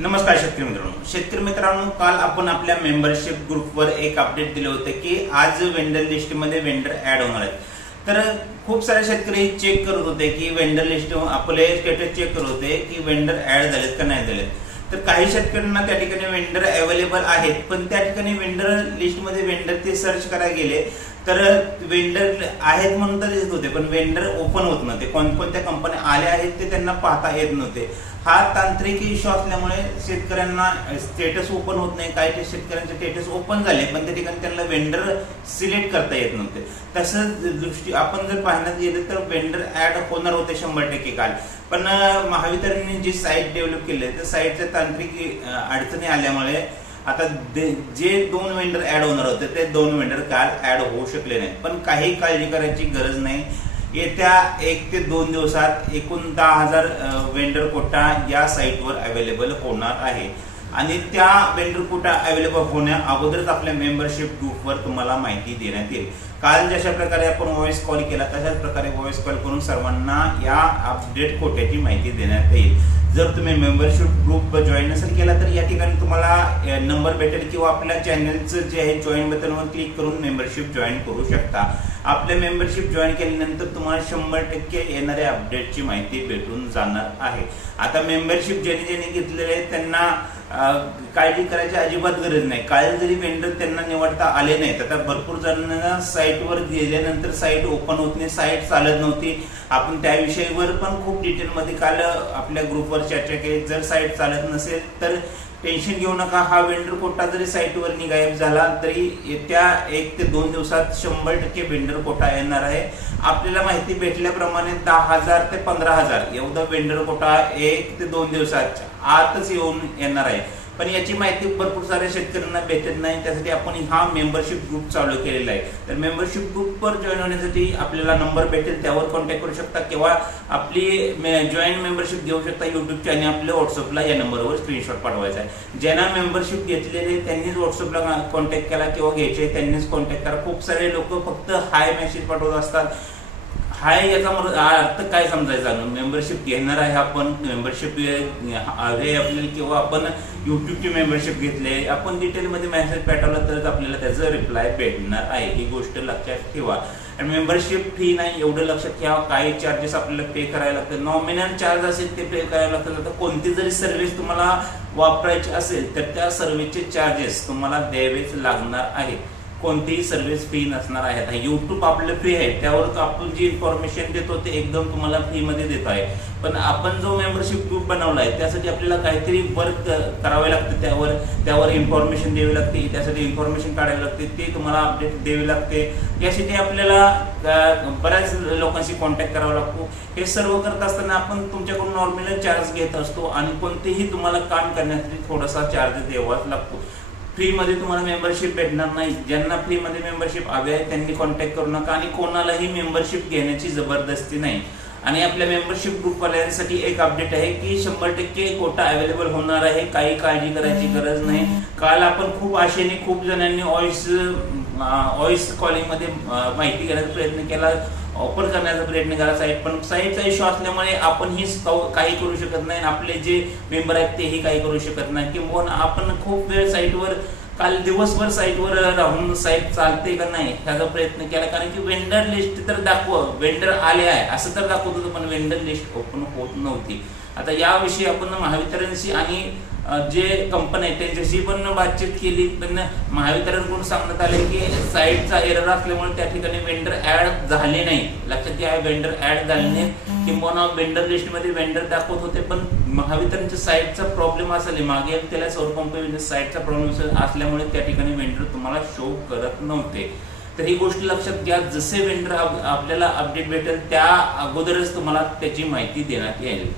नमस्कार शेतकरी मित्रांनो. शेतकरी मित्रांनो काल आपण आपल्या मेंबरशिप ग्रुपवर एक अपडेट दिले होते की आज वेंडर लिस्टमध्ये वेंडर ऍड होणार आहेत. तर खूप सारे शेतकरी चेक करत होते की वेंडर लिस्ट आपले स्टेटस चेक करत होते की वेंडर ऍड झालेत का नाही झालेत. तर काही शेतकऱ्यांना त्या ठिकाणी वेंडर अवेलेबल आहेत पण त्या ठिकाणी वेंडर लिस्टमध्ये वेंडर ते सर्च करायला गेले. तर वेंडर आहेत म्हणून तर येत होते पण वेंडर ओपन होत नव्हते. कोणकोणत्या कंपन्या आल्या आहेत ते त्यांना पाहता येत नव्हते. हा तांत्रिक इश्यू असल्यामुळे शेतकऱ्यांना स्टेटस ओपन होत नाही. काही शेतकऱ्यांचे स्टेटस ओपन झाले पण त्या ठिकाणी त्यांना वेंडर सिलेक्ट करता येत नव्हते. तसंच दृष्टी आपण जर पाहण्यात गेलं तर वेंडर ऍड होणार होते शंभर टक्के काल. पण महावितरणने जी साईट डेव्हलप केली आहे त्या साईटच्या तांत्रिक अडचणी आल्यामुळे आता दे- जे दोन वेंडर ऍड होणार होते ते दोन वेंडर काल ऍड होऊ शकले नाही पण काही काळजी करायची गरज नाही. येत्या एक ते दोन दिवसात एकूण दहा हजार वेंडर कोटा या साईटवर अवेलेबल होणार आहे. आणि त्या वेंडर कोटा अवेलेबल होण्या अगोदरच आपल्या मेंबरशिप ग्रुपवर तुम्हाला माहिती देण्यात येईल. काल जशा प्रकारे आपण व्हॉइस कॉल केला तशाच प्रकारे व्हॉइस कॉल करून सर्वांना या अपडेट कोट्याची माहिती देण्यात येईल. जर तुम्ही मेंबरशिप ग्रुप जॉईन नसेल केला तर या ठिकाणी तुम्हाला नंबर भेटेल किंवा आपल्या चॅनलचं जे आहे जॉईन बटनवर क्लिक करून मेंबरशिप जॉईन करू शकता. आपल्या मेंबरशिप जॉईन केल्यानंतर तुम्हाला शंभर टक्के येणाऱ्या अपडेटची माहिती भेटून जाणार आहे. आता मेंबरशिप ज्यांनी ज्यांनी घेतलेले आहे त्यांना काळजी करायची अजिबात गरज नाही. काळे जरी वेंडर त्यांना निवडता आले नाहीत आता भरपूर जणांना साईटवर गेल्यानंतर साईट ओपन होत नाही साईट चालत नव्हती. आपण त्याविषयीवर पण खूप डिटेलमध्ये काल आपल्या ग्रुपवर चर्चा केली. जर साईट चालत नसेल तर टेन्शन घेऊ नका. हा वेंडर कोटा जरी साईटवर गायब झाला तरी येत्या एक ते दोन दिवसात शंभर टक्के वेंडर कोटा येणार आहे. आपल्याला माहिती भेटल्याप्रमाणे दहा हजार ते पंधरा हजार एवढा वेंडर कोटा एक ते दोन दिवसात आतच येऊन येणार आहे. पण याची माहिती भरपूर साऱ्या शेतकऱ्यांना भेटत नाही. त्यासाठी आपण हा मेंबरशिप ग्रुप चालू केलेला आहे. तर मेंबरशिप ग्रुपवर जॉईन होण्यासाठी आपल्याला नंबर भेटेल. त्यावर कॉन्टॅक्ट करू शकता किंवा आपली जॉईन मेंबरशिप घेऊ शकता युट्यूबच्या आणि आपल्या व्हॉट्सअपला या नंबरवर स्क्रीनशॉट पाठवायचा आहे. ज्यांना मेंबरशिप घेतलेले त्यांनीच व्हॉट्सअपला कॉन्टॅक्ट केला किंवा घ्यायचे त्यांनीच कॉन्टॅक्ट करा. खूप सारे लोक फक्त हाय मेसेज पाठवत असतात. हाय याचा मर- अर्थ काय समजायचा मेंबरशिप घेणार आहे आपण. मेंबरशिप हवे आपल्याला किंवा आपण युट्यूबची मेंबरशिप घेतले आपण डिटेलमध्ये मेसेज पाठवला तरच आपल्याला त्याचं रिप्लाय भेटणार आहे. ही गोष्ट लक्षात ठेवा. आणि मेंबरशिप फी नाही एवढं लक्षात ठेवा. काही चार्जेस आपल्याला पे करायला लागतात. नॉमिनल चार्ज असेल ते पे करायला लागतात. आता कोणती जरी सर्व्हिस तुम्हाला वापरायची असेल तर त्या सर्व्हिसचे चार्जेस तुम्हाला द्यावेच लागणार आहेत. कोणतीही सर्व्हिस फ्री नसणार आहे. आता युट्यूब आपलं फ्री आहे त्यावर आपण जी इन्फॉर्मेशन देतो ते एकदम तुम्हाला फ्रीमध्ये देतो आहे. पण आपण जो मेंबरशिप ग्रुप बनवला आहे त्यासाठी आपल्याला काहीतरी वर्क करावे लागते त्यावर त्यावर इन्फॉर्मेशन द्यावी लागते त्यासाठी इन्फॉर्मेशन काढावी लागते ते तुम्हाला अपडेट द्यावी लागते. यासाठी आपल्याला बऱ्याच लोकांशी कॉन्टॅक्ट करावा लागतो. हे सर्व करत असताना आपण तुमच्याकडून नॉर्मल चार्ज घेत असतो आणि कोणतेही तुम्हाला काम करण्यासाठी थोडासा चार्ज द्यावाच लागतो. फ्रीमध्ये तुम्हाला मेंबरशिप भेटणार नाही. ज्यांना फ्रीमध्ये मेंबरशिप हवी आहे त्यांनी कॉन्टॅक्ट करू नका आणि कोणालाही मेंबरशिप घेण्याची जबरदस्ती नाही. आणि आपल्या मेंबरशिप ग्रुपवाल्यांसाठी एक अपडेट आहे की शंभर टक्के कोटा अवेलेबल होणार आहे. काही काळजी करायची गरज नाही. काल आपण खूप आशेने खूप जणांनी ऑइस ऑइस कॉलिंगमध्ये माहिती घेण्याचा प्रयत्न केला. ऑफर करण्याचा प्रयत्न केला साईट पण साईटचा इश्यू असल्यामुळे आपण ही काही करू शकत नाही आणि आपले जे मेंबर आहेत तेही काही करू शकत नाही. किंवा आपण खूप वेळ साईटवर काल दिवसभर साईटवर राहून साईट चालते का नाही ह्याचा प्रयत्न केला. कारण की वेंडर लिस्ट तर दाखव वेंडर आले आहे असं तर दाखवत होतं पण वेंडर लिस्ट ओपन होत नव्हती. आता याविषयी आपण महावितरणशी आणि जे कंपनी आहे त्यांच्याशी पण बातचीत केली. पण महावितरणकडून सांगण्यात आले की साईटचा एरर असल्यामुळे त्या ठिकाणी वेंडर ऍड झाले नाही. लक्षात घ्या वेंडर ऍड झाले नाही. किंवा वेंडर लिस्टमध्ये वेंडर दाखवत होते पण महावितरणच्या साईटचा प्रॉब्लेम असेल. मागे त्याला सौर कंपनी साईटचा प्रॉब्लेम असल्यामुळे त्या ठिकाणी वेंडर तुम्हाला शो करत नव्हते. तर ही गोष्ट लक्षात घ्या जसे वेंडर आपल्याला अपडेट भेटेल त्या अगोदरच तुम्हाला त्याची माहिती देण्यात येईल.